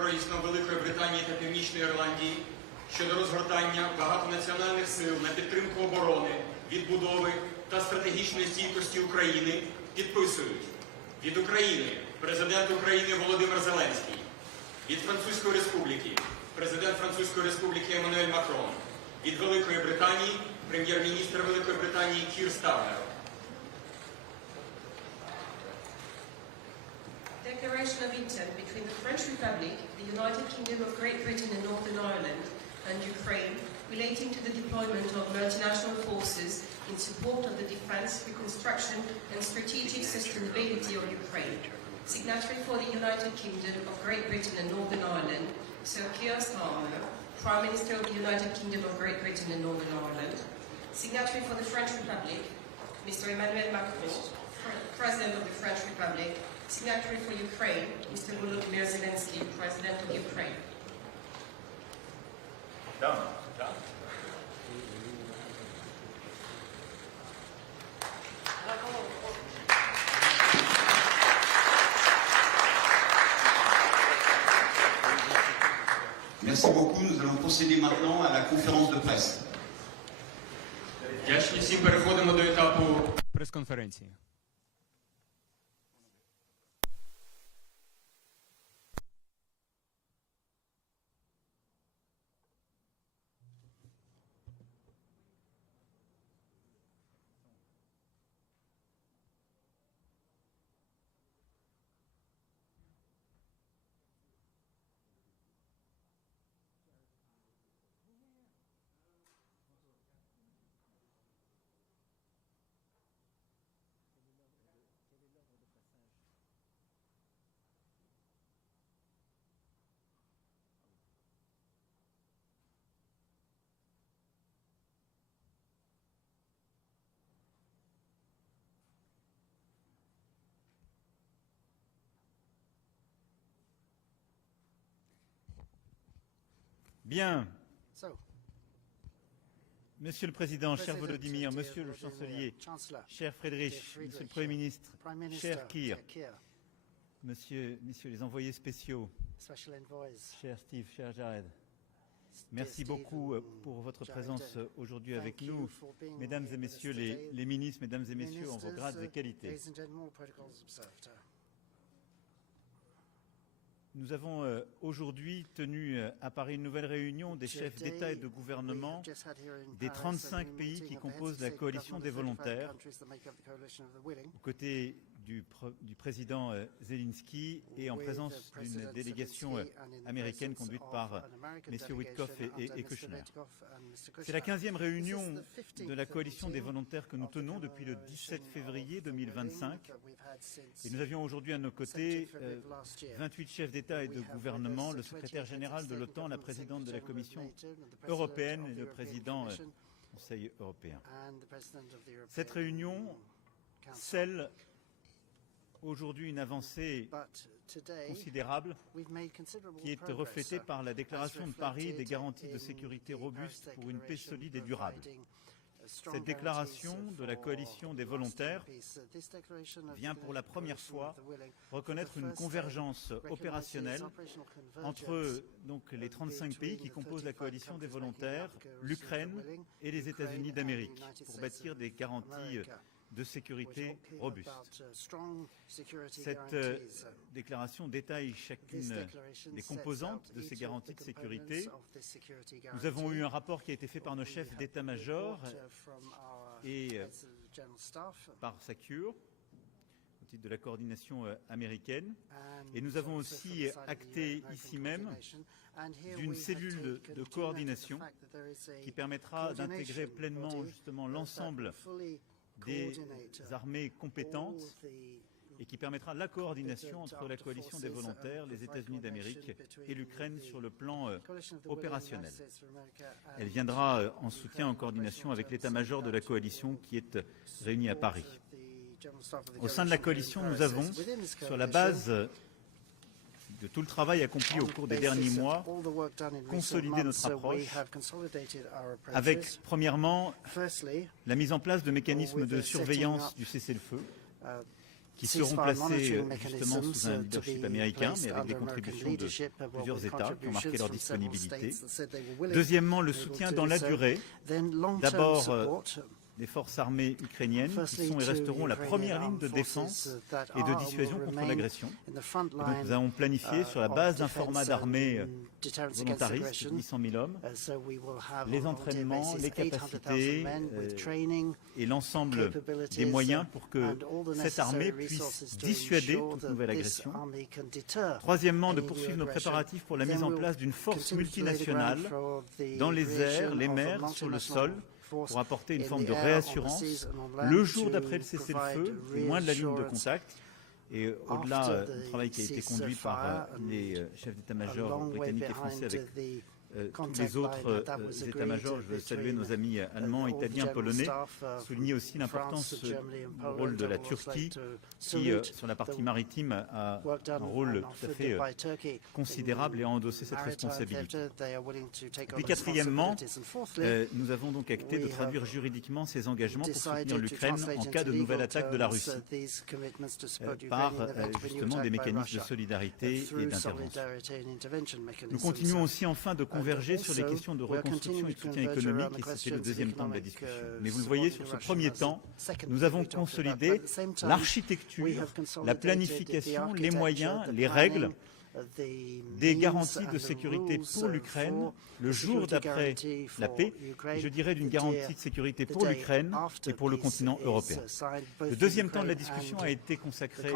співробітно Великої Британії та Північної Ірландії щодо розгортання багатонаціональних сил на підтримку оборони, відбудови та стратегічної стійкості України підписують від України Президент України Володимир Зеленський, від Французької Республіки Президент Французької Республіки Еммануель Макрон, від Великої Британії Прем'єр-міністр Великої Британії Кір Стармер. Declaration of intent between the French Republic, the United Kingdom of Great Britain and Northern Ireland, and Ukraine relating to the deployment of multinational forces in support of the defense, reconstruction and strategic sustainability of Ukraine. Signatory for the United Kingdom of Great Britain and Northern Ireland, Sir Keir Starmer, Prime Minister of the United Kingdom of Great Britain and Northern Ireland. Signatory for the French Republic, Mr. Emmanuel Macron, President of the French Republic. Signatory for Ukraine, Mr. Volodymyr Zelenskyy, President of Ukraine. Done. Done. Merci beaucoup. Nous allons procéder maintenant à la conférence de presse. Вдячні всі, переходимо до етапу прес-конференції. Bien. Monsieur le Président, cher Volodymyr, Monsieur le Chancelier, cher Friedrich, Monsieur le Premier ministre, cher Keir, Messieurs les envoyés spéciaux, cher Steve, cher Jared, merci beaucoup pour votre présence aujourd'hui avec nous, Mesdames et Messieurs les ministres, Mesdames et Messieurs en vos grades et qualités. Nous avons aujourd'hui tenu à Paris une nouvelle réunion des chefs d'État et de gouvernement des 35 pays qui composent la coalition des volontaires, aux côtés du président Zelenskyy et en présence d'une délégation américaine conduite par messieurs Witkoff et Kushner. C'est la 15e réunion de la coalition des volontaires que nous tenons depuis le 17 février 2025 et nous avions aujourd'hui à nos côtés 28 chefs d'État et de gouvernement, le secrétaire général de l'OTAN, la présidente de la Commission européenne et le président du Conseil européen. Cette réunion scelle aujourd'hui une avancée considérable qui est reflétée par la déclaration de Paris des garanties de sécurité robustes pour une paix solide et durable. Cette déclaration de la coalition des volontaires vient pour la première fois reconnaître une convergence opérationnelle entre les 35 pays qui composent la coalition des volontaires, l'Ukraine et les États-Unis d'Amérique pour bâtir des garanties de sécurité robuste. Cette déclaration détaille chacune des composantes de ces garanties de sécurité. Nous avons eu un rapport qui a été fait par nos chefs d'état-major et par SACEUR, au titre de la coordination américaine. Et nous avons aussi acté ici même d'une cellule de coordination qui permettra d'intégrer pleinement justement l'ensemble des armées compétentes et qui permettra la coordination entre la coalition des volontaires, les États-Unis d'Amérique et l'Ukraine sur le plan opérationnel. Elle viendra en soutien, en coordination avec l'état-major de la coalition qui est réuni à Paris. Au sein de la coalition, nous avons, sur la base de tout le travail accompli au cours des derniers mois, consolider notre approche avec, premièrement, la mise en place de mécanismes de surveillance du cessez-le-feu qui seront placés justement sous un leadership américain, mais avec des contributions de plusieurs États qui ont marqué leur disponibilité. Deuxièmement, le soutien dans la durée. D'abord, les forces armées ukrainiennes qui sont et resteront la première ligne de défense et de dissuasion contre l'agression. Donc nous avons planifié sur la base d'un format d'armée volontariste de 800 000 hommes, les entraînements, les capacités et l'ensemble des moyens pour que cette armée puisse dissuader toute nouvelle agression. Troisièmement, de poursuivre nos préparatifs pour la mise en place d'une force multinationale dans les airs, les mers, sur le sol, pour apporter une forme de réassurance le jour d'après le cessez-le-feu, loin de la ligne de contact. Et au-delà du travail qui a été conduit par les chefs d'état-major britanniques et français avec tous les autres états-majors, je veux saluer nos amis allemands, italiens, polonais, souligner aussi l'importance du rôle de la Turquie qui, sur la partie maritime, a un rôle tout à fait considérable et a endossé cette responsabilité. Et puis quatrièmement, nous avons donc acté de traduire juridiquement ces engagements pour soutenir l'Ukraine en cas de nouvelle attaque de la Russie par justement des mécanismes de solidarité et d'intervention. Nous continuons aussi enfin de converger sur les questions de reconstruction et de soutien économique, et c'était le deuxième temps de la discussion. Mais vous le voyez, sur ce premier temps, nous avons consolidé l'architecture, la planification, les moyens, les règles des garanties de sécurité pour l'Ukraine le jour d'après la paix, et je dirais d'une garantie de sécurité pour l'Ukraine et pour le continent européen. Le deuxième temps de la discussion a été consacré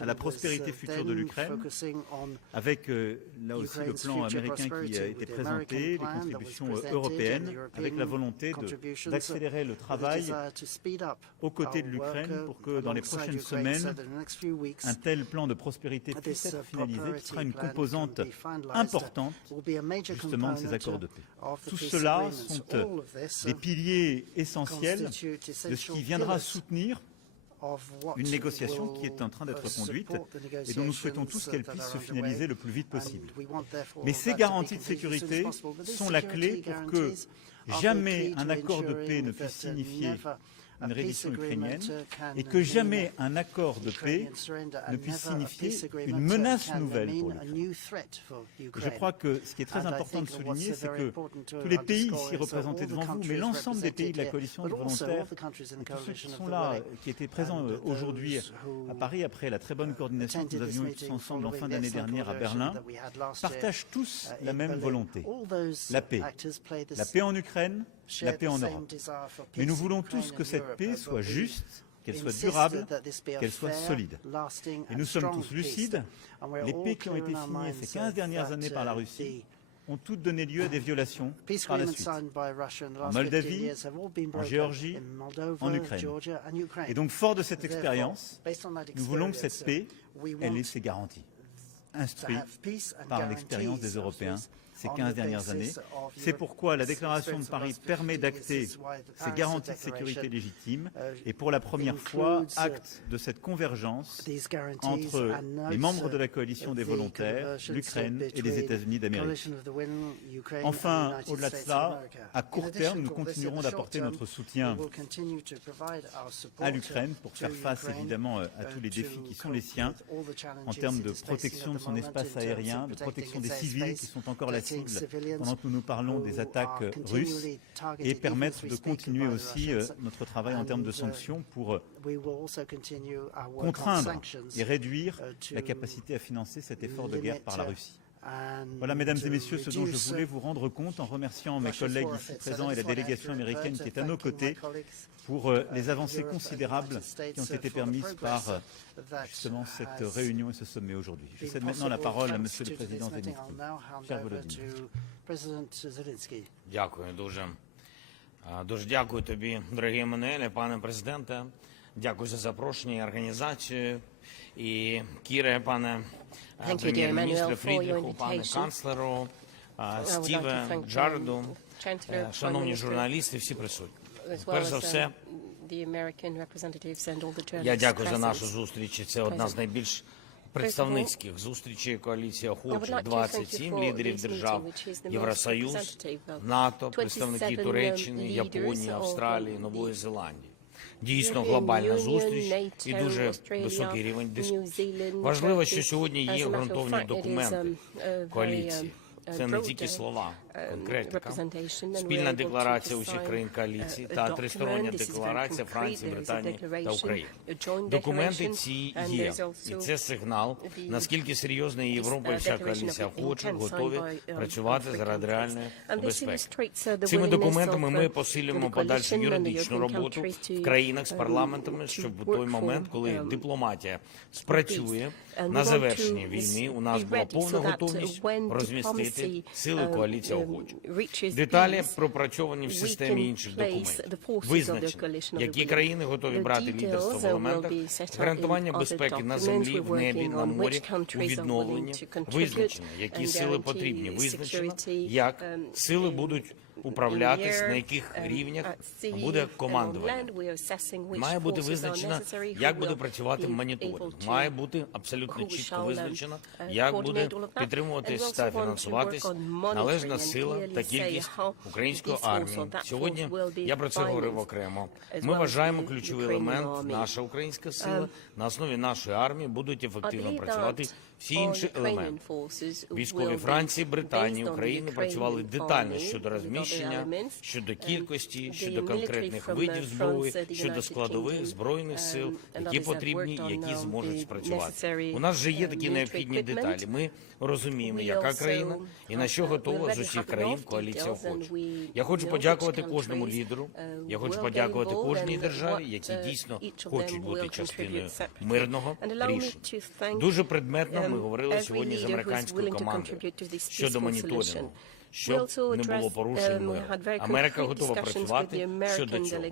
à la prospérité future de l'Ukraine, avec là aussi le plan américain qui a été présenté, les contributions européennes, avec la volonté d'accélérer le travail aux côtés de l'Ukraine pour que dans les prochaines semaines, un tel plan de prospérité puisse être finalisé, qui sera une composante importante justement de ces accords de paix. Tout cela sont des piliers essentiels de ce qui viendra soutenir une négociation qui est en train d'être conduite et dont nous souhaitons tous qu'elle puisse se finaliser le plus vite possible. Mais ces garanties de sécurité sont la clé pour que jamais un accord de paix ne puisse signifier une reddition ukrainienne et que jamais un accord de paix ne puisse signifier une menace nouvelle pour l'Ukraine. Je crois que ce qui est très important de souligner, c'est que tous les pays ici représentés devant vous, mais l'ensemble des pays de la coalition des volontaires, et tous ceux qui sont là, qui étaient présents aujourd'hui à Paris après la très bonne coordination que nous avions eue tous ensemble en fin d'année dernière à Berlin, partagent tous la même volonté, la paix. La paix en Ukraine, la paix en Europe. Mais nous voulons tous que cette paix soit juste, qu'elle soit durable, qu'elle soit solide. Et nous sommes tous lucides. Les paix qui ont été signées ces 15 dernières années par la Russie ont toutes donné lieu à des violations par la suite. En Moldavie, en Géorgie, en Ukraine. Et donc, fort de cette expérience, nous voulons que cette paix, elle ait ses garanties, instruites par l'expérience des Européens ces 15 dernières années. C'est pourquoi la déclaration de Paris permet d'acter ces garanties de sécurité légitimes et pour la première fois acte de cette convergence entre les membres de la coalition des volontaires, l'Ukraine et les États-Unis d'Amérique. Enfin, au-delà de cela, à court terme, nous continuerons d'apporter notre soutien à l'Ukraine pour faire face évidemment à tous les défis qui sont les siens en termes de protection de son espace aérien, de protection des civils qui sont encore la cible pendant que nous parlons des attaques russes et permettre de continuer aussi notre travail en termes de sanctions pour contraindre et réduire la capacité à financer cet effort de guerre par la Russie. Voilà, mesdames et messieurs, ce dont je voulais vous rendre compte en remerciant mes collègues ici présents et la délégation américaine qui est à nos côtés pour les avancées considérables qui ont été permises par justement cette réunion et ce sommet aujourd'hui. Je cède maintenant la parole à Monsieur le Président Zelenskyy. Cher Volodymyr. Дякую дуже. Дуже дякую тобі, дорогий Еммануеле, пане президенте. Дякую за запрошення і організацію. І Кіре, пане прем'єр-міністре Фрідріху, пане канцлеру, Стіве, Джареду, шановні журналісти, всі присутні. Перш за все, я дякую за нашу зустріч. Це одна з найбільш представницьких зустрічей коаліції охочих. 27 лідерів держав, Євросоюз, НАТО, представники Туреччини, Японії, Австралії, Нової Зеландії. дійсно глобальна зустріч і дуже високий рівень дискусії. Важливо, що сьогодні є ґрунтовні документи коаліції. Це не тільки слова, конкретика. Спільна декларація усіх країн коаліції та тристороння декларація Франції, Британії та України. Документи ці є, і це сигнал, наскільки серйозно Європа і вся коаліція хоче, готові працювати заради реальної безпеки. Цими документами ми посилюємо подальшу юридичну роботу в країнах з парламентами, щоб у той момент, коли дипломатія спрацює, на завершенні війни у нас була повна готовність розмістити сили коаліції охочих. Деталі пропрацьовані в системі інших документів. Визначено, які країни готові брати лідерство в елементах гарантування безпеки на землі, в небі, на морі, у відновленні. Визначено, які сили потрібні. Визначено, як сили будуть управлятись, на яких рівнях буде командування. Має бути визначено, як буде працювати моніторинг. Має бути абсолютно чітко визначено, як буде підтримуватись та фінансуватись належна сила та кількість української армії. Сьогодні я про це говорив окремо. Ми вважаємо ключовий елемент, наша українська сила, на основі нашої армії будуть ефективно працювати всі інші елементи. Військові Франції, Британії, України працювали детально щодо розміщення, щодо кількості, щодо конкретних видів зброї, щодо складових збройних сил, які потрібні і які зможуть спрацювати. У нас вже є такі необхідні деталі. Ми розуміємо, яка країна і на що готова з усіх країн коаліція охоча. Я хочу подякувати кожному лідеру, я хочу подякувати кожній державі, які дійсно хочуть бути частиною мирного рішення. Дуже предметно ми говорили сьогодні з американською командою щодо моніторингу, щоб не було порушень миру. Америка готова працювати щодо цього.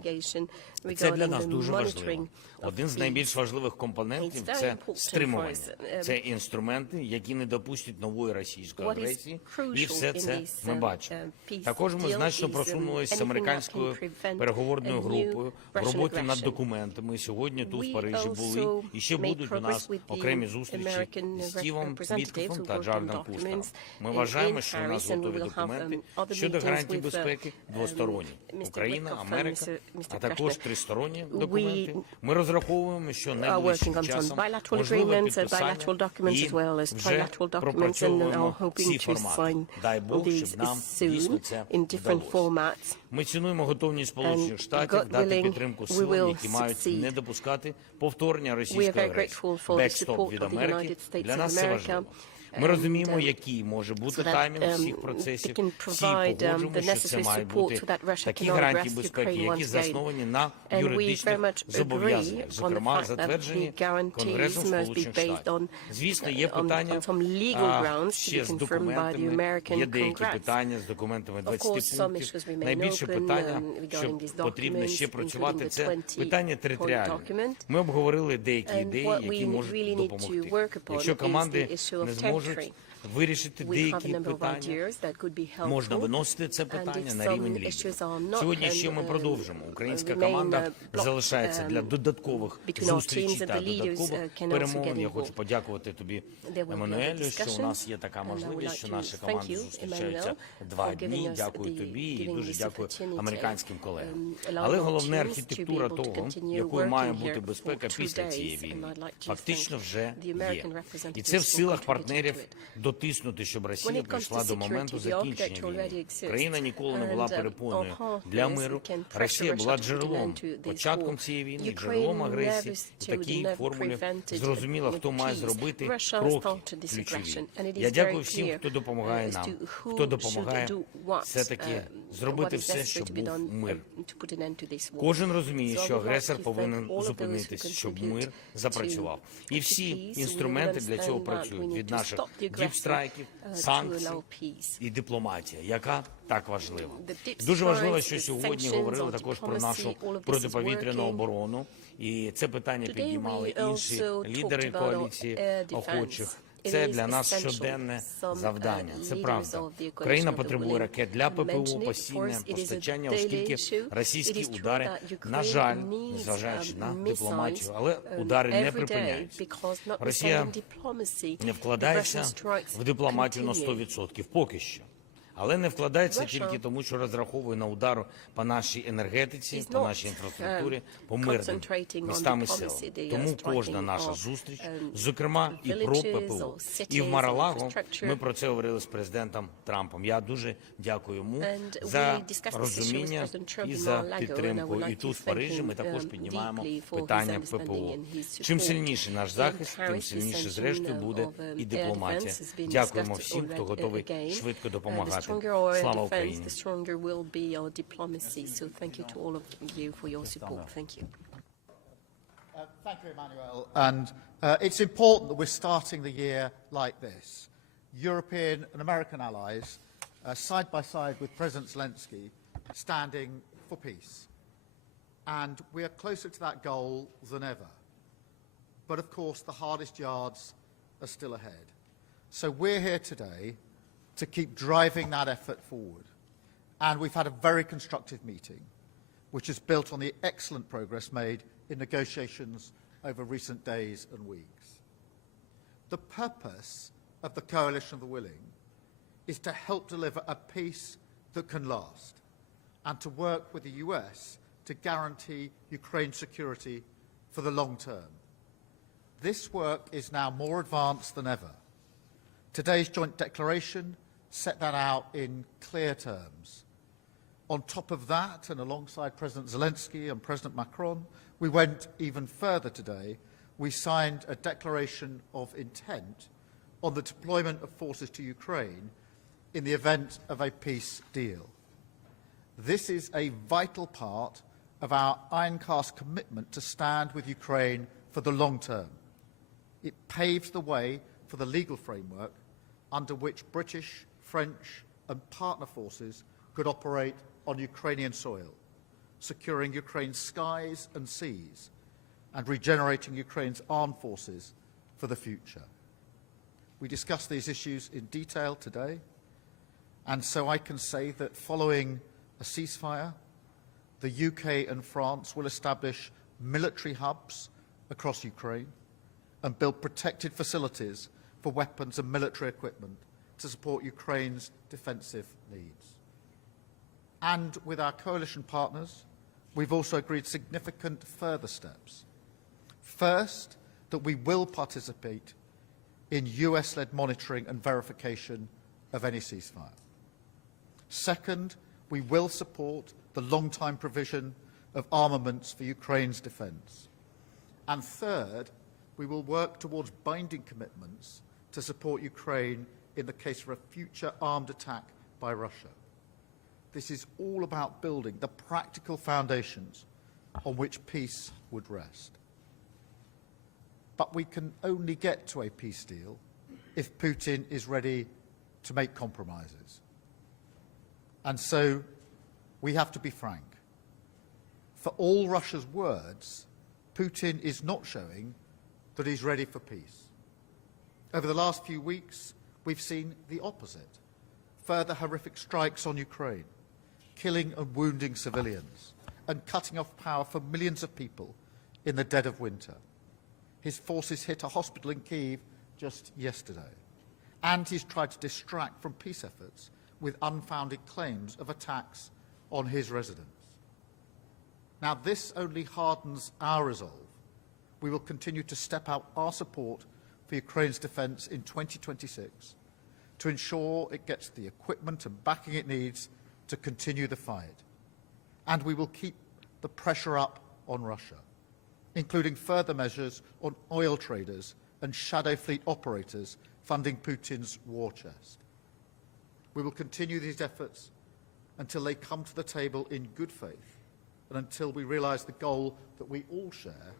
Це для нас дуже важливо. Один з найбільш важливих компонентів – це стримування. Це інструменти, які не допустять нової російської агресії, і все це ми бачимо. Також ми значно просунулися з американською переговорною групою в роботі над документами. Сьогодні тут в Парижі були, і ще будуть у нас окремі зустрічі з Стівом Віткофом та Джаредом Кушнером. Ми вважаємо, що у нас готові документи щодо гарантій безпеки двосторонні. Україна, Америка, а також тристоронні документи. Ми розраховуємо, що найближчим часом можливе підписання і вже пропрацьовуємо всі формати. Дай Бог, щоб нам дійсно це вдалося. Ми цінуємо готовність Сполучених Штатів дати підтримку силам, які мають не допускати повторення російської агресії. Бекстоп від Америки для нас це важливо. Ми розуміємо, який може бути таймінг всіх процесів. Всі погоджуємо, що це має бути такі гарантії безпеки, які засновані на юридичних зобов'язаннях, зокрема затверджені Конгресом Сполучених Штатів. Звісно, є питання ще з документами, є деякі питання з документами 20 пунктів. Найбільше питання, що потрібно ще працювати, це питання територіальне. Ми обговорили деякі ідеї, які можуть допомогти. Якщо команди не зможуть вирішити деякі питання, можна виносити це питання на рівень лідерів. Сьогодні ще ми продовжимо. Українська команда залишається для додаткових зустрічей та додаткових перемовин. Я хочу подякувати тобі, Еммануелю, що у нас є така можливість, що наші команди зустрічаються 2 дні. Дякую тобі і дуже дякую американським колегам. Але головне, архітектура того, якою має бути безпека після цієї війни, фактично вже є. І це в силах партнерів дотиснути, щоб Росія прийшла до моменту закінчення війни. Країна ніколи не була перепоною для миру. Росія була джерелом, початком цієї війни, джерелом агресії. В такій формулі зрозуміло, хто має зробити кроки ключові. Я дякую всім, хто допомагає нам, хто допомагає все-таки зробити все, щоб був мир. Кожен розуміє, що агресор повинен зупинитися, щоб мир запрацював. І всі інструменти для цього працюють. Від наших діпстрайків, санкцій і дипломатія, яка так важлива. Дуже важливо, що сьогодні говорили також про нашу протиповітряну оборону. І це питання підіймали інші лідери коаліції охочих. Це для нас щоденне завдання. Це правда. Країна потребує ракет для ППО, постійне постачання, оскільки російські удари, на жаль, незважаючи на дипломатію, але удари не припиняються. Росія не вкладається в дипломатію на 100% поки що. Але не вкладається тільки тому, що розраховує на удар по нашій енергетиці, по нашій інфраструктурі, по мирним містам і селам. Тому кожна наша зустріч, зокрема і про ППО, і в Мар-а-Лаго, ми про це говорили з президентом Трампом. Я дуже дякую йому за розуміння і за підтримку. І тут, в Парижі, ми також піднімаємо питання ППО. Чим сильніший наш захист, тим сильніше, зрештою, буде і дипломатія. Дякуємо всім, хто готовий швидко допомагати. Слава Україні! Thank you, Emmanuel. And it's important that we're starting the year like this. European and American allies, side by side with President Zelenskyy, standing for peace. And we are closer to that goal than ever. But of course, the hardest yards are still ahead. So we're here today to keep driving that effort forward. And we've had a very constructive meeting, which is built on the excellent progress made in negotiations over recent days and weeks. The purpose of the Coalition of the Willing is to help deliver a peace that can last and to work with the US to guarantee Ukraine's security for the long term. This work is now more advanced than ever. Today's joint declaration set that out in clear terms. On top of that, and alongside President Zelenskyy and President Macron, we went even further today. We signed a declaration of intent on the deployment of forces to Ukraine in the event of a peace deal. This is a vital part of our iron-cast commitment to stand with Ukraine for the long term. It paves the way for the legal framework under which British, French and partner forces could operate on Ukrainian soil, securing Ukraine's skies and seas and regenerating Ukraine's armed forces for the future. We discussed these issues in detail today, and so I can say that following a ceasefire, the UK and France will establish military hubs across Ukraine and build protected facilities for weapons and military equipment to support Ukraine's defensive needs. And with our coalition partners, we've also agreed significant further steps. First, that we will participate in US-led monitoring and verification of any ceasefire. Second, we will support the long-time provision of armaments for Ukraine's defence. And third, we will work towards binding commitments to support Ukraine in the case of a future armed attack by Russia. This is all about building the practical foundations on which peace would rest. But we can only get to a peace deal if Putin is ready to make compromises. And so we have to be frank. For all Russia's words, Putin is not showing that he's ready for peace. Over the last few weeks, we've seen the opposite. Further horrific strikes on Ukraine, killing and wounding civilians, and cutting off power for millions of people in the dead of winter. His forces hit a hospital in Kyiv just yesterday. And he's tried to distract from peace efforts with unfounded claims of attacks on his residence. Now, this only hardens our resolve. We will continue to step out our support for Ukraine's defence in 2026 to ensure it gets the equipment and backing it needs to continue the fight. And we will keep the pressure up on Russia, including further measures on oil traders and shadow fleet operators funding Putin's war chest. We will continue these efforts until they come to the table in good faith and until we realise the goal that we all share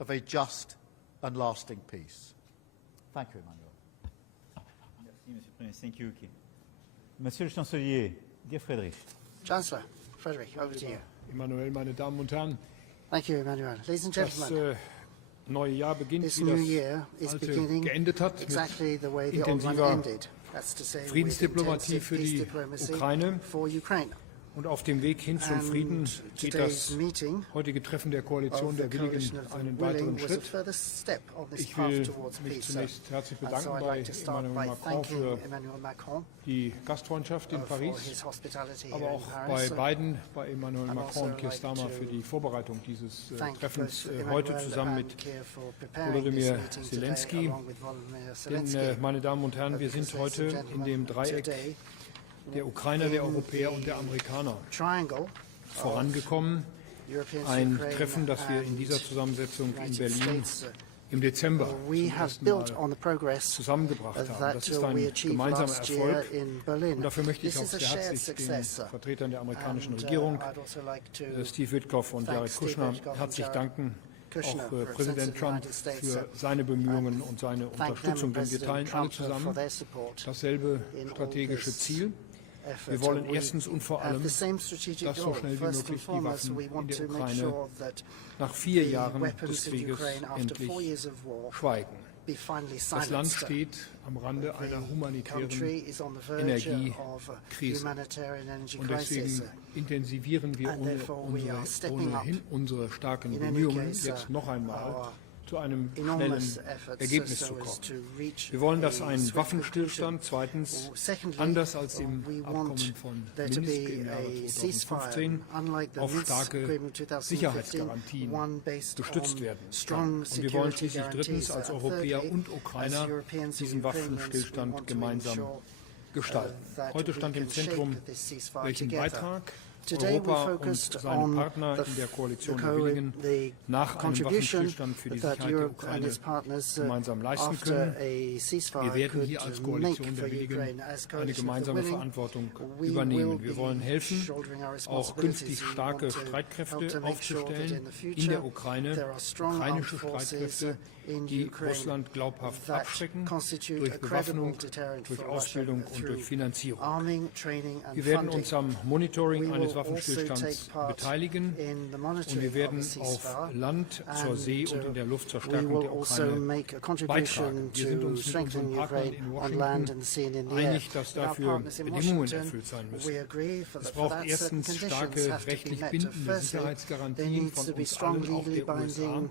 of a just and lasting peace. Thank you, Emmanuel. Merci, Monsieur le Premier ministre. Thank you. Monsieur le Chancelier, dear Friedrich. Chancellor Friedrich, over to you. Emmanuel, meine Damen und Herren, Thank you, Emmanuel. Ladies and das gentlemen, neue Jahr beginnt, this wie new das year is alte beginning geendet hat, exactly the way the old one intensiver ended. That's to say, with Friedensdiplomatie intensive für peace die diplomacy Ukraine. for Ukraine. Und auf dem Weg hin zum Frieden And geht today's das meeting heutige Treffen der Koalition of the der Willigen coalition of the einen willing weiteren was a Schritt. further step on this Ich path will towards mich peace. zunächst herzlich And bedanken so I'd bei like to start Emmanuel by Macron thanking für Emmanuel Macron die Gastfreundschaft in for Paris, his hospitality aber here auch in bei Paris. beiden, bei Emmanuel I'd Macron und also Keir like Starmer to für die Vorbereitung dieses Thank Treffens both heute Emmanuel zusammen and mit Keir for preparing Volodymyr this meeting Zelenskyy. today, along with Volodymyr Denn, Zelenskyy. meine Damen und Herren, wir sind Because, heute ladies and in dem gentlemen, Dreieck today der Ukrainer, der Europäer und der Amerikaner triangle vorangekommen. Europeans, Ein Ukraine Treffen, das wir in and dieser Zusammensetzung in United Berlin States, im Dezember we zum have ersten built Mal on the progress zusammengebracht haben. that Das ist we ein achieved gemeinsamer last year Erfolg. in Berlin. Und dafür möchte ich This auch is a sehr shared herzlich den success. Vertretern der amerikanischen And, Regierung, I'd also like to Steve Witkoff und thank Jared Steve Kushner, Witkoff and herzlich Jared danken. Kushner, Auch President Präsident of the Trump United States, für seine Bemühungen und seine thank them Unterstützung, and denn wir teilen President alle Trump for zusammen their support dasselbe in all strategische this Ziel. effort. Wir wollen And we erstens und vor have allem, the same strategic dass so goal. schnell wie First and möglich die foremost, Waffen we in want der to make Ukraine sure that nach 4 the Jahren des weapons in Krieges Ukraine after 4 endlich years of war schweigen. be finally Das Land silenced. steht am Rande einer The humanitären country is on the verge of a Energiekrise. humanitarian energy Und crisis. deswegen intensivieren wir And therefore we are stepping up ohnehin unsere starken in any Bemühungen, case, jetzt noch einmal our zu einem enormous schnellen efforts Ergebnis so zu as kommen. to reach Wir wollen, dass a ein swift Waffenstillstand conclusion. zweitens, Secondly, anders als im we Abkommen want von there to Minsk be im Jahre a ceasefire, 2015, unlike the auf Minsk starke Agreement 2015, Sicherheitsgarantien one based gestützt on werden strong kann. Und wir wollen security schließlich drittens guarantees. als And Europäer thirdly, und Ukrainer as Europeans and diesen Ukrainians, we Waffenstillstand want to gemeinsam ensure, gestalten. that Heute we stand im can shape Zentrum, this ceasefire welchen together. Beitrag Today we Europa und focused seine on Partner the in der Koalition der the Willigen nach einem contribution Waffenstillstand für die that Sicherheit der Europe and Ukraine its partners gemeinsam leisten after können. a ceasefire Wir werden could hier als make Koalition for der Willigen Ukraine. As eine coalition of the gemeinsame willing, Verantwortung we übernehmen. will Wir be wollen helfen, shouldering our auch responsibilities. künftig We starke want to help Streitkräfte to make sure that aufzustellen in the in future der Ukraine, there are strong ukrainische armed forces Streitkräfte, in die Ukraine Russland glaubhaft that abschrecken, constitute durch a credible Bewaffnung, deterrent durch for Ausbildung Russia und durch through Finanzierung. arming, training and Wir werden funding. uns am Monitoring We eines will also Waffenstillstands take part beteiligen in the und monitoring wir werden of the auf ceasefire. Land, zur See und in der Luft zur Stärkung we will der also Ukraine make a contribution beitragen. Wir sind to uns mit strengthening unseren Partnern Ukraine in on land and Washington the sea and in the air. einig, dass With our dafür partners in Bedingungen Washington, erfüllt sein müssen. we agree for Es for braucht that certain erstens conditions starke, have to be rechtlich met. bindende Firstly, there Sicherheitsgarantien needs von to be uns strong allen, auch legally der USA, binding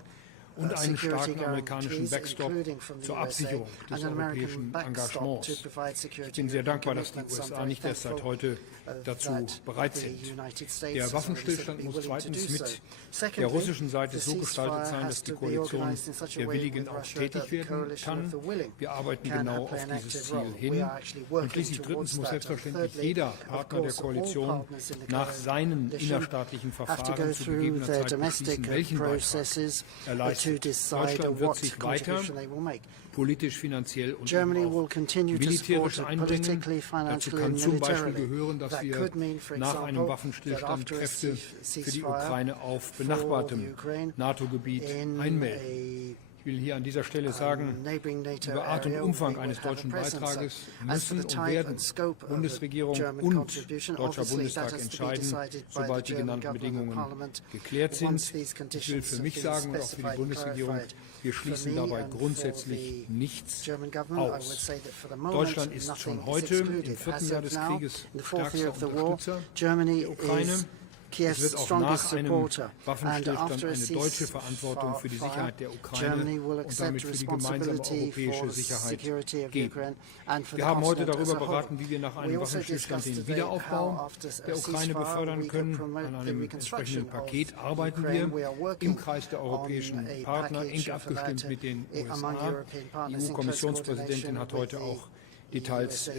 und einen security starken amerikanischen guarantees, Backstop including from the zur USA, Absicherung des and an American europäischen backstop to Engagements. provide security Ich bin sehr dankbar, dass die commitments. I'm USA very nicht erst seit thankful, heute dazu that bereit the sind. United States Der has Waffenstillstand already muss said they're willing to zweitens do mit so. der Secondly, russischen Seite the so gestaltet ceasefire sein, has dass die to be Koalition organized in such a der way Willigen with auch Russia tätig that the werden coalition of kann. the willing Wir arbeiten can genau play auf an dieses active Ziel role. hin. We are actually Und working schließlich drittens towards muss that. selbstverständlich Thirdly, jeder of Partner der course, all Koalition partners in the nach seinen coalition innerstaatlichen have to Verfahren go zu through gegebener their Zeit domestic beschließen, welchen Beitrag processes er to leistet. decide Deutschland wird what sich weiter contribution they will make. politisch, finanziell und Germany eben will auch continue to militärisch support einbringen. politically, Dazu financially kann and zum Beispiel militarily. gehören, dass That wir could mean, for nach einem example, that Waffenstillstand after a Kräfte für die ceasefire Ukraine auf for benachbartem Ukraine NATO-Gebiet in einmelden. Ich will hier an dieser Stelle sagen, neighboring NATO über Art und area, Umfang we eines would have a deutschen presence. Beitrages As for müssen the und type werden and scope of the Bundesregierung German und contribution, Deutscher obviously Bundestag that has to be entscheiden, decided by sobald the die German genannten government and Bedingungen Parliament geklärt once sind. these Ich will conditions für have mich been sagen und auch für die specified and Bundesregierung, clarified. wir For schließen me dabei and for grundsätzlich the nichts German government, I would aus. say that for the moment, Deutschland ist nothing schon is heute excluded. im vierten As Jahr of des now, Krieges in the fourth year stärkster of the war, Unterstützer Germany der Ukraine. is Es Kiev's wird auch strongest nach einem supporter. And Waffenstillstand after a eine deutsche Verantwortung für die Sicherheit der Germany Ukraine will und accept damit für die gemeinsame responsibility europäische for the Sicherheit security of the geben. Ukraine and for the Wir haben heute continent as darüber a whole. beraten, wie wir nach We einem also Waffenstillstand discussed den today Wiederaufbau how after a der Ukraine ceasefire befördern we können. could promote An the einem reconstruction entsprechenden of Paket arbeiten Ukraine. We wir are working im Kreis der europäischen on a Partner, eng package for abgestimmt that, mit den among USA. European Die partners in close EU-Kommissionspräsidentin hat heute coordination auch Details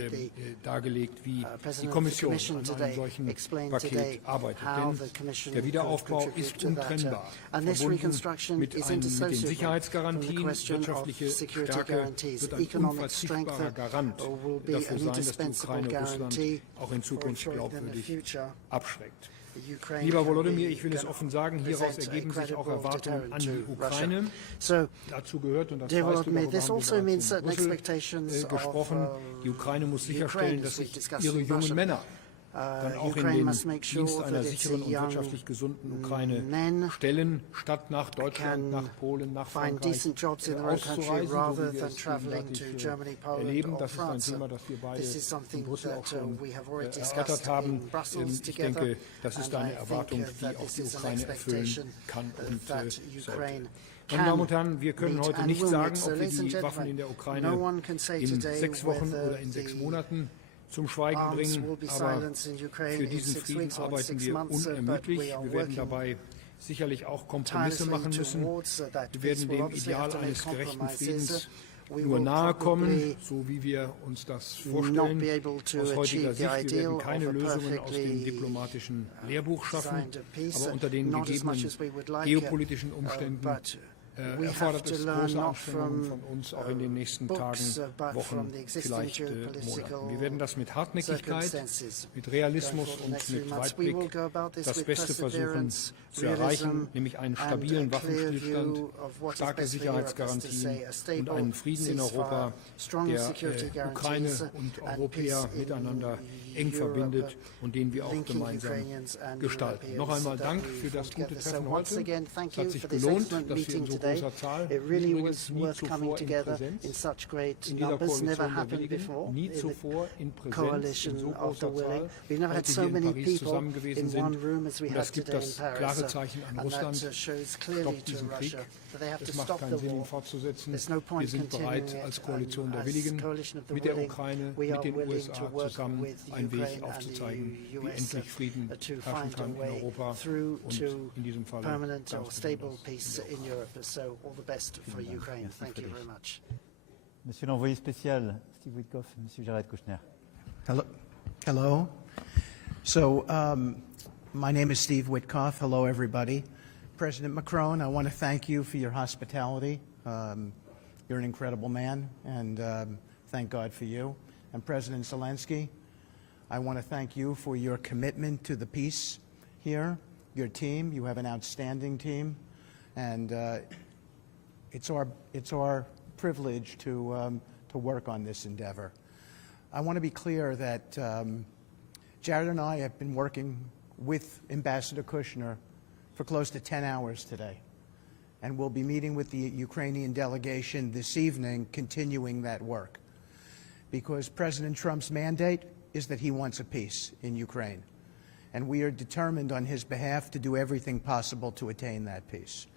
dargelegt, wie die Kommission an einem solchen Paket arbeitet. Denn der Wiederaufbau ist untrennbar verbunden mit den Sicherheitsgarantien. Wirtschaftliche Stärke wird ein unverzichtbarer Garant dafür sein, dass die Ukraine Russland auch in Zukunft glaubwürdig abschreckt. Lieber Volodymyr, ich will es offen sagen, hieraus ergeben sich auch Erwartungen an die Ukraine. Dazu gehört, und das weißt du, darüber haben wir bereits in Brüssel gesprochen, die Ukraine muss sicherstellen, dass sich ihre jungen Männer dann auch in Ukraine den must make sure Dienst einer that its sicheren und young wirtschaftlich gesunden Ukraine men stellen, statt nach Deutschland, can nach Polen, nach find Frankreich decent jobs in their own country auszureisen, so rather wie wir than es travelling to gegenwärtig Germany, Poland erleben. or Das ist ein France. Thema, das wir beide This is in something Brüssel auch that schon we have already erörtert discussed haben. in Brussels Ich together, denke, das ist and eine I Erwartung, think die that auch this die is an Ukraine erfüllen expectation kann und that sollte. Ukraine Meine Damen und can Herren, wir können meet heute and nicht will sagen, meet. So, ob wir ladies and die Waffen in gentlemen, der no Ukraine one can say in today 6 Wochen whether oder in 6 the Monaten zum Schweigen arms bringen, will be aber silenced in Ukraine für in diesen 6 Frieden weeks or in arbeiten 6 wir months, but unermüdlich. we are Wir werden working dabei sicherlich auch Kompromisse tirelessly machen müssen. towards that Wir peace. werden We'll dem obviously have Ideal to make eines gerechten compromises. Friedens We nur will nahe kommen, probably so wie wir uns das not vorstellen. be able to Aus heutiger achieve the Sicht, wir ideal werden keine of a Lösungen aus dem perfectly diplomatischen Lehrbuch schaffen, designed peace, aber unter den not as much gegebenen as we would like, geopolitischen Umständen but we erfordert have to es learn große not Anstrengungen from von uns, auch in den nächsten books, Tagen, but Wochen, from the existing vielleicht geopolitical Monaten. Wir werden das mit Hartnäckigkeit, circumstances mit Realismus going forward the und next 3 mit months. We will Weitblick go about this das with Beste versuchen perseverance, zu erreichen, realism, nämlich einen and a stabilen clear Waffenstillstand, view of what is starke best for Europe, as to Sicherheitsgarantien say, a und stable einen Frieden in ceasefire, Europa, strong der security Ukraine guarantees, und and Europäer peace in miteinander eng Europe, verbindet und den wir auch linking gemeinsam Ukrainians and gestalten. Noch Europeans einmal that Dank we für das form gute together. So Treffen once heute. again, thank Es hat you sich for this gelohnt, excellent dass wir in meeting so today. großer Zahl, It really übrigens was nie worth zuvor coming in together Präsenz, in such great in dieser numbers. Never Koalition der happened Willigen, before nie in the zuvor in Präsenz in coalition so of the großer willing. Zahl We've never had heute so hier in many Paris people zusammen gewesen in one sind. room as we Und have das gibt today in das Paris. klare Zeichen an And that Russland, shows clearly stoppt to diesen Krieg. Russia that they have to Es macht stop keinen the Sinn, ihn war. fortzusetzen. There's no Wir point sind bereit, continuing als it, Koalition der as Willigen coalition of the mit der willing. Ukraine, We are mit den willing to USA work zusammen with einen Weg Ukraine and aufzuzeigen, the wie US endlich Frieden to herrschen find a kann in way Europa through und to in diesem Fall permanent or ganz stable besonders peace in in Europe. So all the best for Ukraine. Merci, Thank you Friedrich. very much. Monsieur l'envoyé spécial, Steve Witkoff, Monsieur Jared Kushner. Hello. Hello. So, my name is Steve Witkoff. Hello, everybody. President Macron, I want to thank you for your hospitality. You're an incredible man, and thank God for you. And President Zelenskyy, I want to thank you for your commitment to the peace here, your team. You have an outstanding team, and it's our privilege to work on this endeavor. I want to be clear that Jared and I have been working with Ambassador Kushner for close to 10 hours today. And we'll be meeting with the Ukrainian delegation this evening, continuing that work. Because President Trump's mandate is that he wants a peace in Ukraine. And we are determined on his behalf to do everything possible to attain that peace.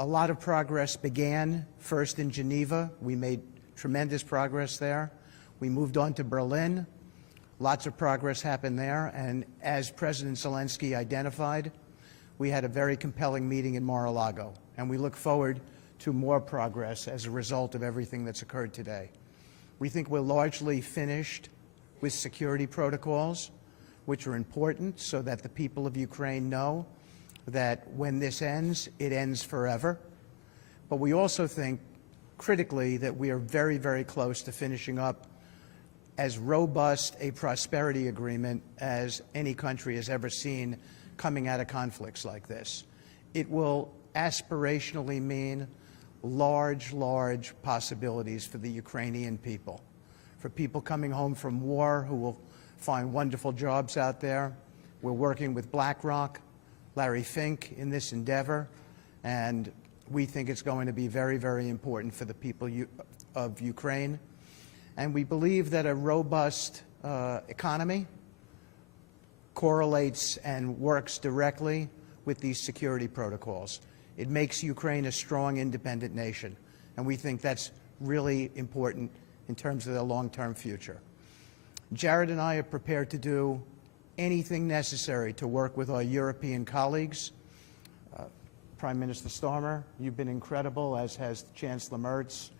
A lot of progress began first in Geneva. We made tremendous progress there. We moved on to Berlin. Lots of progress happened there. And as President Zelenskyy identified, we had a very compelling meeting in Mar-a-Lago. And we look forward to more progress as a result of everything that's occurred today. We think we're largely finished with security protocols, which are important so that the people of Ukraine know that when this ends, it ends forever. But we also think, critically, that we are very, very close to finishing up as robust a prosperity agreement as any country has ever seen coming out of conflicts like this. It will aspirationally mean large, large possibilities for the Ukrainian people, for people coming home from war who will find wonderful jobs out there. We're working with BlackRock, Larry Fink in this endeavor, and we think it's going to be very, very important for the people of Ukraine. And we believe that a robust economy correlates and works directly with these security protocols. It makes Ukraine a strong, independent nation, and we think that's really important in terms of their long-term future. Jared and I are prepared to do anything necessary to work with our European colleagues. Prime Minister Starmer, you've been incredible, as has Chancellor Merz,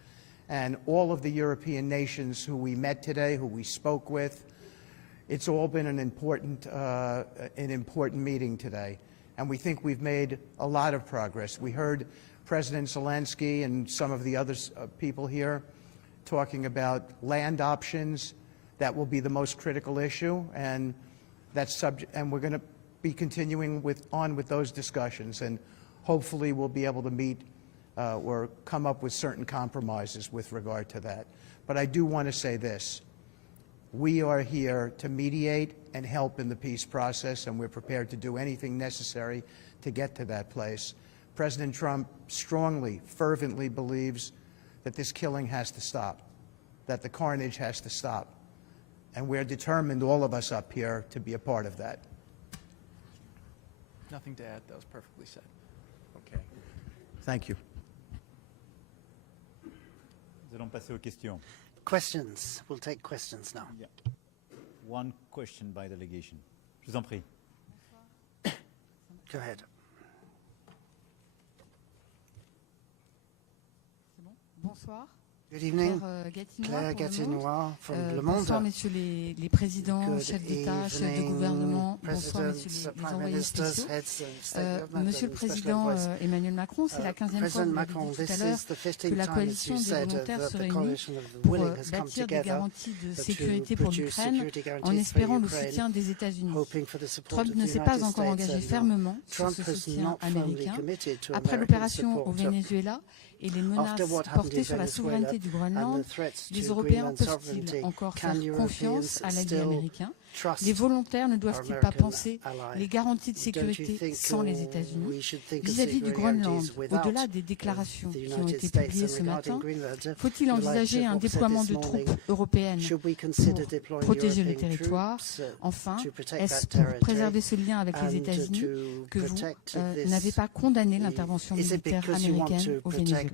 and all of the European nations who we met today, who we spoke with. It's all been an important meeting today, and we think we've made a lot of progress. We heard President Zelenskyy and some of the other people here talking about land options. That will be the most critical issue, and we're going to be continuing on with those discussions, and hopefully we'll be able to meet or come up with certain compromises with regard to that. But I do want to say this. We are here to mediate and help in the peace process, and we're prepared to do anything necessary to get to that place. President Trump strongly, fervently believes that this killing has to stop, that the carnage has to stop. And we're determined, all of us up here, to be a part of that. Nothing to add. That was perfectly said. Okay. Thank you. Nous allons passer aux questions. Questions. We'll take questions now. Yeah. One question by delegation. Je vous en prie. Go ahead. Bonsoir. Good evening. Claire Gatinois from Le Monde. Bonsoir, messieurs les présidents, chefs d'État, chefs de gouvernement. Bonsoir, messieurs les envoyés spéciaux. Monsieur le Président Emmanuel Macron, c'est la 15e fois, vous l'avez dit tout à l'heure, que la coalition des volontaires se réunit pour bâtir des garanties de sécurité pour l'Ukraine en espérant le soutien des États-Unis. Trump ne s'est pas encore engagé fermement sur ce soutien américain. Après l'opération au Venezuela et les menaces portées sur la souveraineté du Groenland, les Européens peuvent-ils encore faire confiance à l'allié américain? Les volontaires ne doivent-ils pas penser les garanties de sécurité sans les États-Unis? Vis-à-vis du Groenland, au-delà des déclarations qui ont été publiées ce matin, faut-il envisager un déploiement de troupes européennes pour protéger le territoire? Enfin, est-ce pour préserver ce lien avec les États-Unis que vous n'avez pas condamné l'intervention militaire américaine au Venezuela?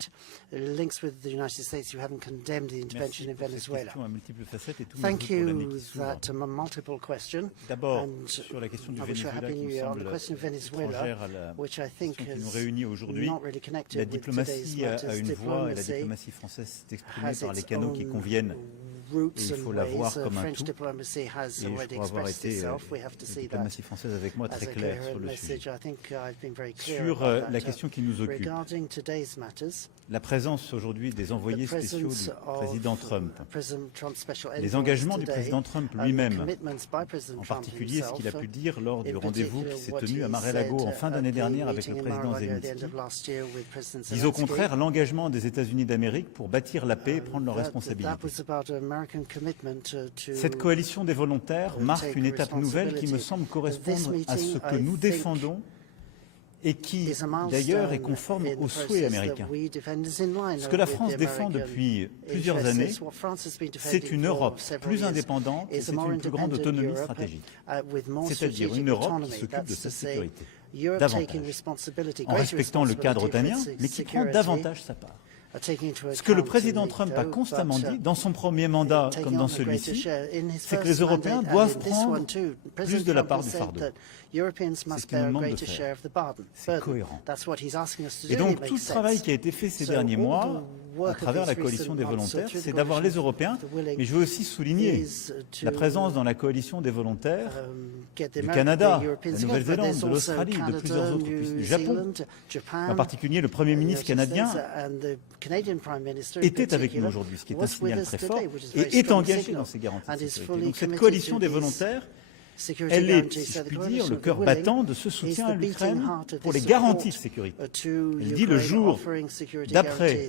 Thank you. Question. D'abord, sur la question du Venezuela, qui me semble étrangère à la question qui nous réunit aujourd'hui, la diplomatie a une voix et la diplomatie française s'est exprimée par les canaux qui conviennent. Et il faut la voir comme un tout. Et je crois avoir été, la diplomatie française avec moi, très claire sur le sujet. Sur la question qui nous occupe, la présence aujourd'hui des envoyés spéciaux du président Trump, les engagements du président Trump lui-même, en particulier ce qu'il a pu dire lors du rendez-vous qui s'est tenu à Mar-a-Lago en fin d'année dernière avec le président Zelenskyy, disent au contraire l'engagement des États-Unis d'Amérique pour bâtir la paix et prendre leurs responsabilités. Cette coalition des volontaires marque une étape nouvelle qui me semble correspondre à ce que nous défendons et qui, d'ailleurs, est conforme aux souhaits américains. Ce que la France défend depuis plusieurs années, c'est une Europe plus indépendante et c'est une plus grande autonomie stratégique. C'est-à-dire une Europe qui s'occupe de sa sécurité, davantage, en respectant le cadre otanien, mais qui prend davantage sa part. Ce que le président Trump a constamment dit, dans son premier mandat comme dans celui-ci, c'est que les Européens doivent prendre plus de la part du fardeau. C'est ce qu'il nous demande de faire. C'est cohérent. Et donc tout le travail qui a été fait ces derniers mois, à travers la coalition des volontaires, c'est d'avoir les Européens, mais je veux aussi souligner la présence dans la coalition des volontaires du Canada, de la Nouvelle-Zélande, de l'Australie, de plusieurs autres puissances, du Japon. En particulier, le Premier ministre canadien était avec nous aujourd'hui, ce qui est un signal très fort, et est engagé dans ces garanties de sécurité. Donc cette coalition des volontaires, elle est, si je puis dire, le cœur battant de ce soutien à l'Ukraine pour les garanties de sécurité. Elle dit le jour d'après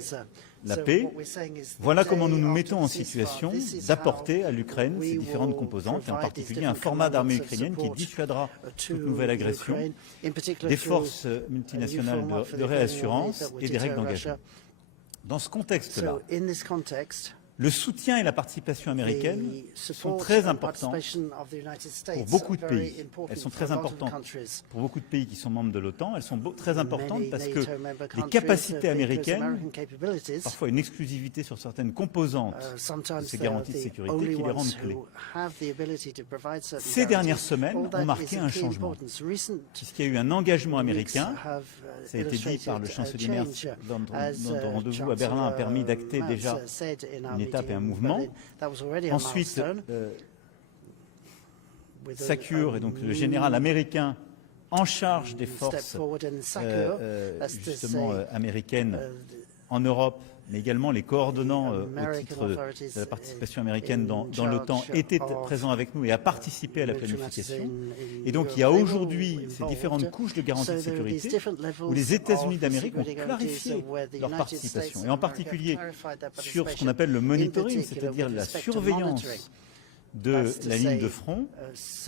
la paix, voilà comment nous nous mettons en situation d'apporter à l'Ukraine ces différentes composantes, et en particulier un format d'armée ukrainienne qui dissuadera toute nouvelle agression, des forces multinationales de réassurance et des règles d'engagement. Dans ce contexte-là, le soutien et la participation américaine sont très importants pour beaucoup de pays. Elles sont très importantes pour beaucoup de pays qui sont membres de l'OTAN. Elles sont très importantes parce que les capacités américaines, parfois une exclusivité sur certaines composantes de ces garanties de sécurité qui les rendent clés. Ces dernières semaines ont marqué un changement, puisqu'il y a eu un engagement américain. Ça a été dit par le chancelier Merz dans notre rendez-vous à Berlin, a permis d'acter déjà une étape et un mouvement. Ensuite, Secure, et donc le général américain en charge des forces justement américaines en Europe, mais également les coordonnants au titre de la participation américaine dans l'OTAN étaient présents avec nous et a participé à la planification. Et donc il y a aujourd'hui ces différentes couches de garantie de sécurité où les États-Unis d'Amérique ont clarifié leur participation, et en particulier sur ce qu'on appelle le monitoring, c'est-à-dire la surveillance de la ligne de front,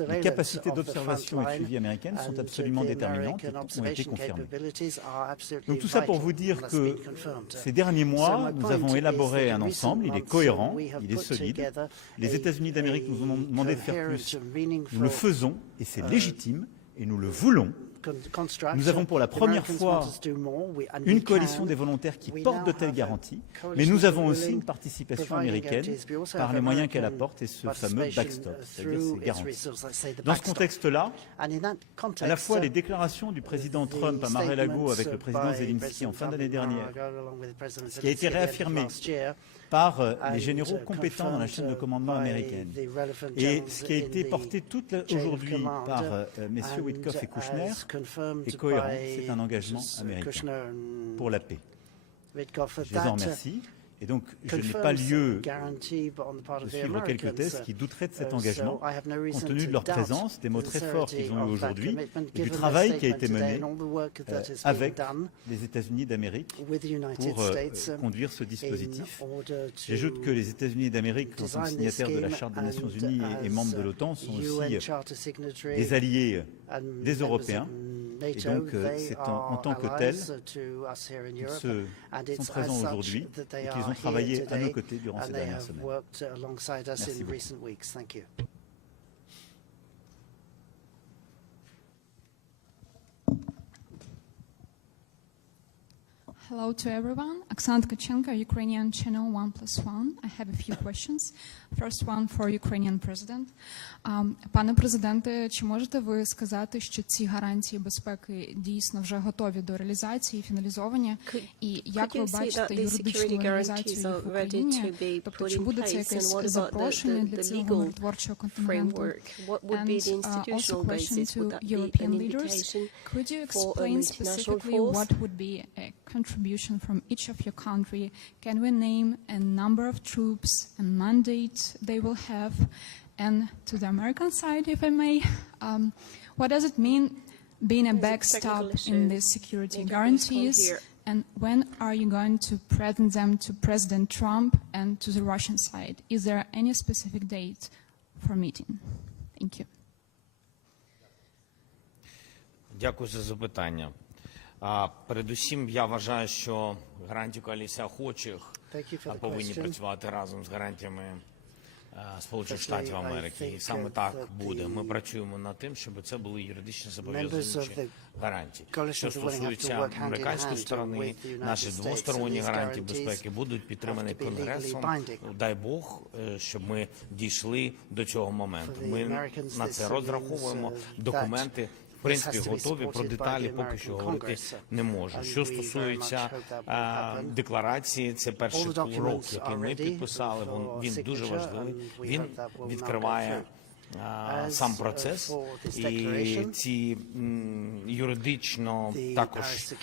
les capacités d'observation et de suivi américaines sont absolument déterminantes et ont été confirmées. Donc tout ça pour vous dire que ces derniers mois, nous avons élaboré un ensemble, il est cohérent, il est solide. Les États-Unis d'Amérique nous ont demandé de faire plus, nous le faisons et c'est légitime et nous le voulons. Nous avons pour la première fois une coalition des volontaires qui porte de telles garanties, mais nous avons aussi une participation américaine par les moyens qu'elle apporte et ce fameux backstop, c'est-à-dire ces garanties. Dans ce contexte-là, à la fois les déclarations du président Trump à Mar-a-Lago avec le président Zelenskyy en fin d'année dernière, ce qui a été réaffirmé par les généraux compétents dans la chaîne de commandement américaine. Et ce qui a été porté aujourd'hui par messieurs Witkoff et Kushner est cohérent, c'est un engagement américain pour la paix. Je les en remercie. Et donc, je n'ai pas lieu de suivre quelques tests qui douteraient de cet engagement, compte tenu de leur présence, des mots très forts qu'ils ont eu aujourd'hui, et du travail qui a été mené avec les États-Unis d'Amérique pour conduire ce dispositif. J'ajoute que les États-Unis d'Amérique, en tant que signataires de la Charte des Nations Unies et membres de l'OTAN, sont aussi des alliés des Européens. Et donc, c'est en tant que tels qu'ils sont présents aujourd'hui et qu'ils ont travaillé à nos côtés durant ces dernières semaines. Merci beaucoup. Hello to everyone. Oksana Tkachenko, Ukrainian channel 1+1. I have a few questions. First one for Ukrainian President. Пане президенте, чи можете ви сказати, що ці гарантії безпеки дійсно вже готові до реалізації, фіналізовані? І як ви бачите юридичну реалізацію їх в Україні? Тобто, чи буде це якесь запрошення для цього миротворчого контингенту? And also question to European leaders. Could you explain specifically what would be a contribution from each of your country? Can we name a number of troops and mandate they will have? And to the American side, if I may, what does it mean being a backstop in these security guarantees? And when are you going to present them to President Trump and to the Russian side? Is there any specific date for meeting? Thank you. Дякую за запитання. Передусім, я вважаю, що гарантії коаліції охочих повинні працювати разом з гарантіями Сполучених Штатів Америки. І саме так буде. Ми працюємо над тим, щоб це були юридично зобов'язуючі гарантії. Що стосується американської сторони, наші двосторонні гарантії безпеки будуть підтримані Конгресом. Дай Бог, щоб ми дійшли до цього моменту. Ми на це розраховуємо. Документи в принципі готові, про деталі поки що говорити не можу. Що стосується декларації, це перший крок, який ми підписали, він дуже важливий, він відкриває сам процес, і ці юридично також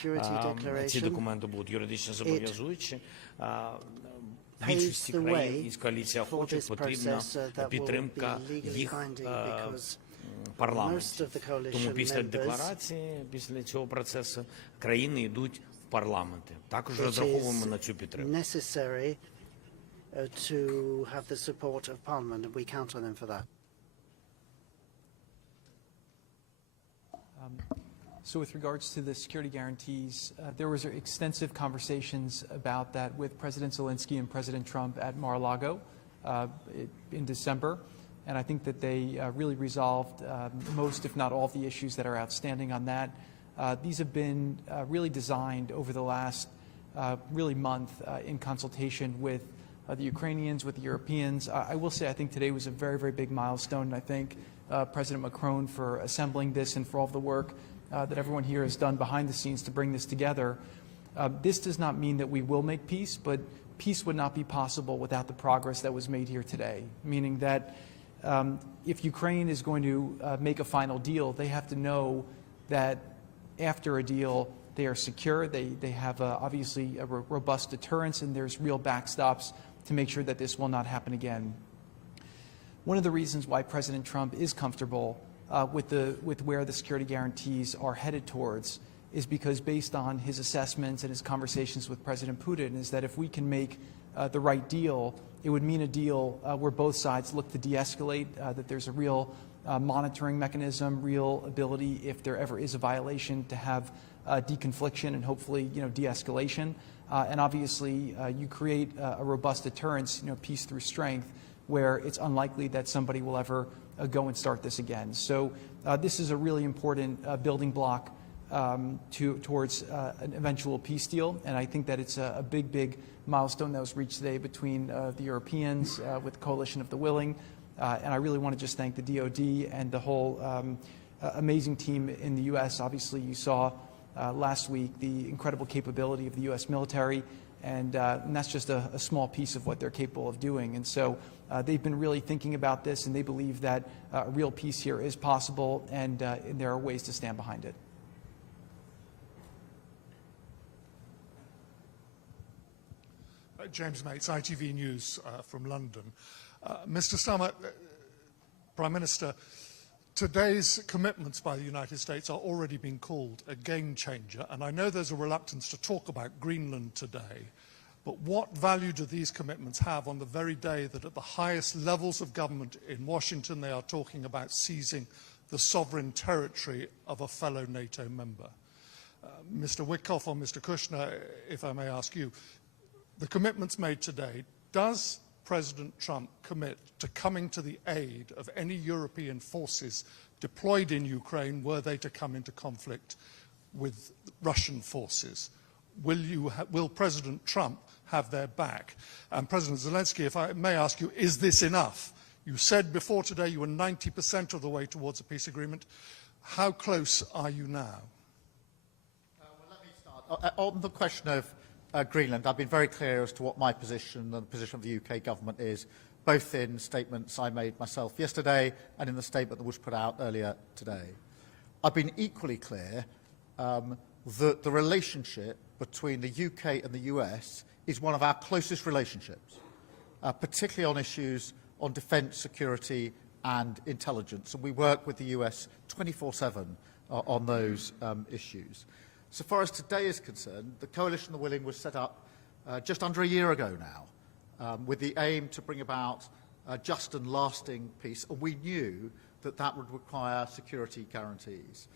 ці документи будуть юридично зобов'язуючі. Більшості країн із коаліції охочих потрібна підтримка їх парламенті. Тому після декларації, після цього процесу, країни йдуть в парламенти. Також розраховуємо на цю підтримку. So with regards to the security guarantees, there was extensive conversations about that with President Zelenskyy and President Trump at Mar-a-Lago in December. And I think that they really resolved most, if not all, of the issues that are outstanding on that. These have been really designed over the last really month in consultation with the Ukrainians, with the Europeans. I will say I think today was a very, very big milestone, and I thank President Macron for assembling this and for all of the work that everyone here has done behind the scenes to bring this together. This does not mean that we will make peace, but peace would not be possible without the progress that was made here today, meaning that if Ukraine is going to make a final deal, they have to know that after a deal, they are secure, they have obviously a robust deterrence, and there's real backstops to make sure that this will not happen again. One of the reasons why President Trump is comfortable with where the security guarantees are headed towards is because based on his assessments and his conversations with President Putin is that if we can make the right deal, it would mean a deal where both sides look to de-escalate, that there's a real monitoring mechanism, real ability, if there ever is a violation, to have deconfliction and hopefully, de-escalation. And obviously, you create a robust deterrence, peace through strength, where it's unlikely that somebody will ever go and start this again. So this is a really important building block towards an eventual peace deal. And I think that it's a big, big milestone that was reached today between the Europeans with the Coalition of the Willing. And I really want to just thank the DoD and the whole amazing team in the U.S. Obviously, you saw last week the incredible capability of the U.S. military, and that's just a small piece of what they're capable of doing. And so they've been really thinking about this, and they believe that a real peace here is possible, and there are ways to stand behind it. James Mates, ITV News from London. Mr. Starmer, Prime Minister, today's commitments by the United States are already being called a game changer, and I know there's a reluctance to talk about Greenland today, but what value do these commitments have on the very day that at the highest levels of government in Washington they are talking about seizing the sovereign territory of a fellow NATO member? Mr. Witkoff or Mr. Kushner, if I may ask you, the commitments made today, does President Trump commit to coming to the aid of any European forces deployed in Ukraine were they to come into conflict with Russian forces? Will President Trump have their back? And President Zelenskyy, if I may ask you, is this enough? You said before today you were 90% of the way towards a peace agreement. How close are you now? Well, let me start. On the question of Greenland, I've been very clear as to what my position and the position of the UK government is, both in statements I made myself yesterday and in the statement that was put out earlier today. I've been equally clear that the relationship between the UK and the US is one of our closest relationships, particularly on issues on defence, security and intelligence. And we work with the US 24/7 on those issues. So far as today is concerned, the Coalition of the Willing was set up just under a year ago now, with the aim to bring about just and lasting peace, and we knew that that would require security guarantees.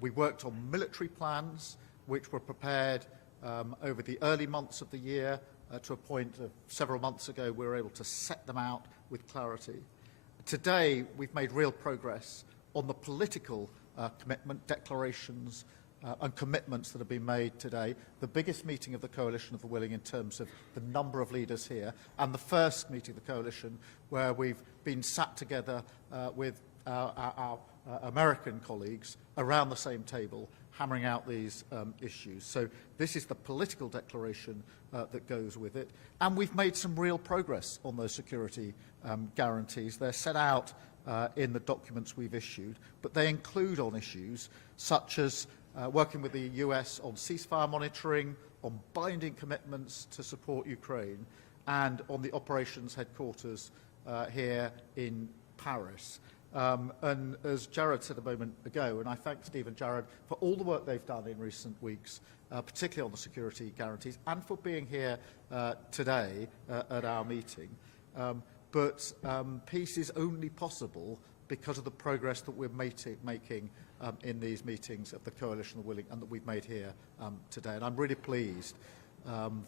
We worked on military plans, which were prepared over the early months of the year, to a point of several months ago we were able to set them out with clarity. Today we've made real progress on the political commitment, declarations, and commitments that have been made today. The biggest meeting of the Coalition of the Willing in terms of the number of leaders here, and the first meeting of the Coalition where we've been sat together with our American colleagues around the same table, hammering out these issues. So this is the political declaration that goes with it. And we've made some real progress on those security guarantees. They're set out in the documents we've issued, but they include on issues such as working with the US on ceasefire monitoring, on binding commitments to support Ukraine, and on the operations headquarters here in Paris. And as Jared said a moment ago, and I thank Steve and Jared for all the work they've done in recent weeks, particularly on the security guarantees, and for being here today at our meeting. But peace is only possible because of the progress that we're making in these meetings of the Coalition of the Willing and that we've made here today. And I'm really pleased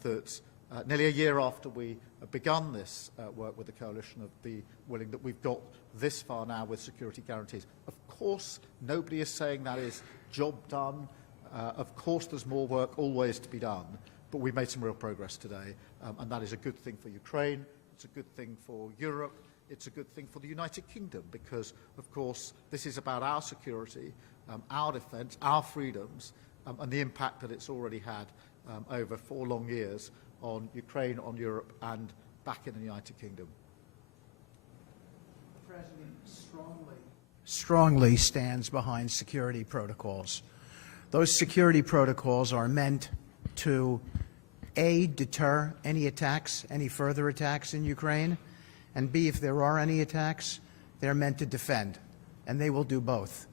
that nearly a year after we begun this work with the Coalition of the Willing, that we've got this far now with security guarantees. Of course, nobody is saying that is job done. Of course, there's more work always to be done, but we've made some real progress today, and that is a good thing for Ukraine. It's a good thing for Europe. It's a good thing for the United Kingdom because, of course, this is about our security, our defence, our freedoms, and the impact that it's already had over 4 long years on Ukraine, on Europe, and back in the United Kingdom. The President strongly stands behind security protocols. Those security protocols are meant to, A, deter any attacks, any further attacks in Ukraine, and B, if there are any attacks, they're meant to defend, and they will do both.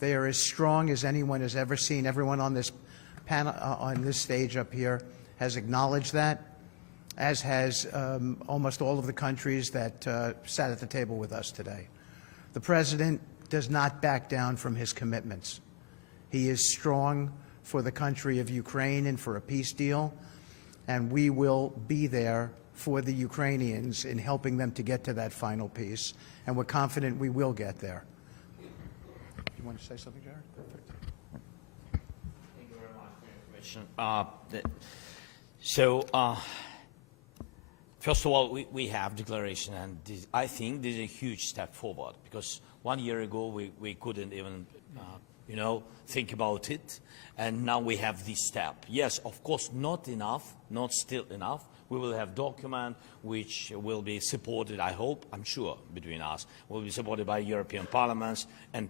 They are as strong as anyone has ever seen. Everyone on this panel, on this stage up here, has acknowledged that, as has almost all of the countries that sat at the table with us today. The President does not back down from his commitments. He is strong for the country of Ukraine and for a peace deal, and we will be there for the Ukrainians in helping them to get to that final peace, and we're confident we will get there. You want to say something, Jared? Perfect. Thank you very much for your question. First of all, we have declaration, and I think this is a huge step forward, because 1 year ago we couldn't even, think about it, and now we have this step. Yes, of course, not enough, not still enough. We will have document which will be supported, I hope, I'm sure, between us, will be supported by European parliaments, and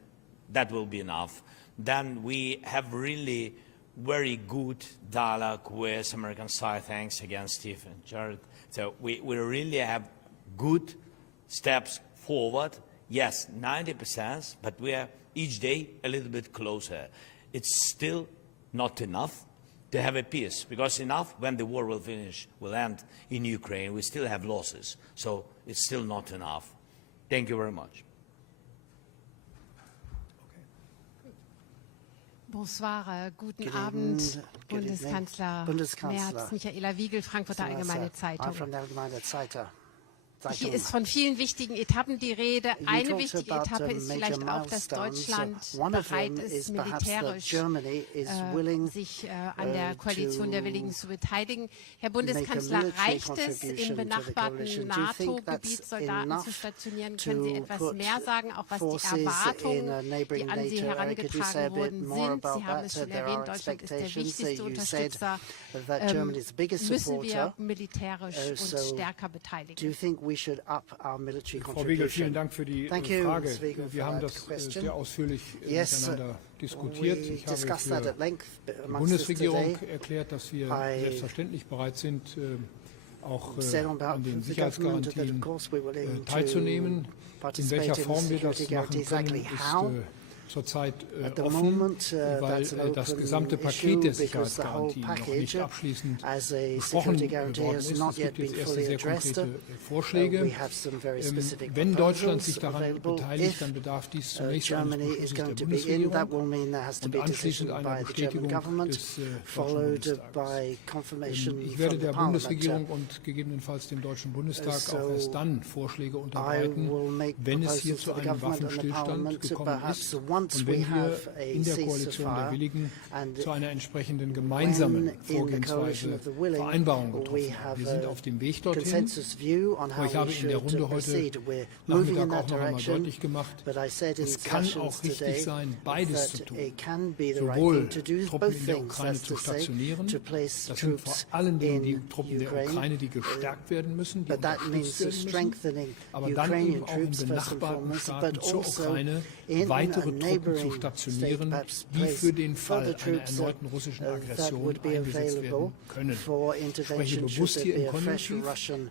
that will be enough. Then we have really very good dialogue with American side. Thanks again, Steve and Jared. So we really have good steps forward. Yes, 90%, but we are each day a little bit closer. It's still not enough to have a peace, because enough when the war will finish, will end in Ukraine, we still have losses. So it's still not enough. Thank you very much. Bonsoir, guten Abend, Bundeskanzler Merz, Michaela Wiegel, Frankfurter Allgemeine Zeitung. Hier ist von vielen wichtigen Etappen die Rede. Eine wichtige Etappe ist vielleicht auch, dass Deutschland bereit ist, militärisch sich an der Koalition der Willigen zu beteiligen. Herr Bundeskanzler, reicht es, im benachbarten NATO-Gebiet Soldaten zu stationieren? Können Sie etwas mehr sagen, auch was die Erwartungen, die an Sie herangetragen worden sind? Sie haben es schon erwähnt, Deutschland ist der wichtigste Unterstützer. Müssen wir militärisch uns stärker beteiligen? Frau Wiegel, vielen Dank für die Frage. Wir haben das sehr ausführlich miteinander diskutiert. Ich habe für die Bundesregierung erklärt, dass wir selbstverständlich bereit sind, auch an den Sicherheitsgarantien teilzunehmen. In welcher Form wir das machen können, ist zurzeit offen, weil das gesamte Paket der Sicherheitsgarantien noch nicht abschließend besprochen worden ist. Es gibt jetzt erste sehr konkrete Vorschläge. Wenn Deutschland sich daran beteiligt, dann bedarf dies zunächst eines Beschlusses der Bundesregierung und anschließend einer Bestätigung des Deutschen Bundestages. Ich werde der Bundesregierung und gegebenenfalls dem Deutschen Bundestag auch erst dann Vorschläge unterbreiten, wenn es hier zu einem Waffenstillstand gekommen ist. Und wenn wir in der Koalition der Willigen zu einer entsprechenden gemeinsamen Vorgehensweise Vereinbarung getroffen haben. Wir sind auf dem Weg dorthin. Aber ich habe in der Runde heute Nachmittag auch noch einmal deutlich gemacht, es kann auch richtig sein, beides zu tun. Sowohl Truppen in der Ukraine zu stationieren, das sind vor allen Dingen die Truppen der Ukraine, die gestärkt werden müssen, die unterstützt werden müssen, aber dann eben auch in benachbarten Staaten zur Ukraine weitere Truppen zu stationieren, die für den Fall einer erneuten russischen Aggression eingesetzt werden können. Ich spreche bewusst hier im Konjunktiv,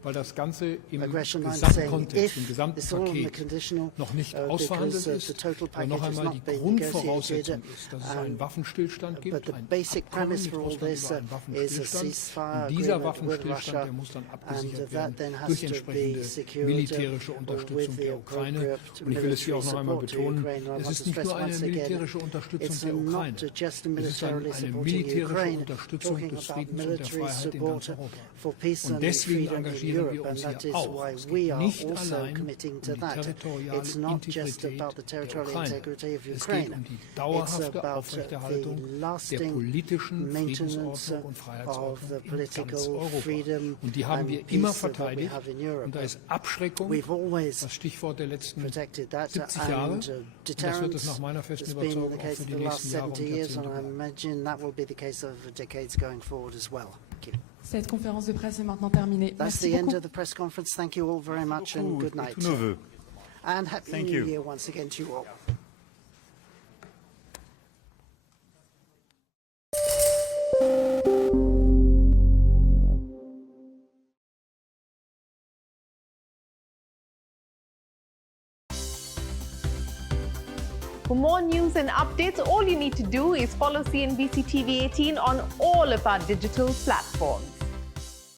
weil das Ganze im Gesamtkontext, im gesamten Paket noch nicht ausverhandelt ist. Aber noch einmal, die Grundvoraussetzung ist, dass es einen Waffenstillstand gibt, ein Abkommen mit Russland über einen Waffenstillstand. Und dieser Waffenstillstand, der muss dann abgesichert werden durch entsprechende militärische Unterstützung der Ukraine. Und ich will es hier auch noch einmal betonen, es ist nicht nur eine militärische Unterstützung der Ukraine, es ist eine militärische Unterstützung des Friedens und der Freiheit in ganz Europa. Und deswegen engagieren wir uns hier auch. Es geht nicht allein um die territoriale Integrität der Ukraine. Es geht um die dauerhafte Aufrechterhaltung der politischen Friedensordnung und Freiheitsordnung in ganz Europa. Und die haben wir immer verteidigt. Und da ist Abschreckung das Stichwort der letzten 70 Jahre. Und das wird es nach meiner festen Überzeugung auch für die nächsten Jahre und Jahrzehnte bleiben. Cette conférence de presse est maintenant terminée. That's the end of the press conference. Thank you all very much and good night. And Happy New Year once again to you all. For more news and updates, all you need to do is follow CNBC TV 18 on all of our digital platforms.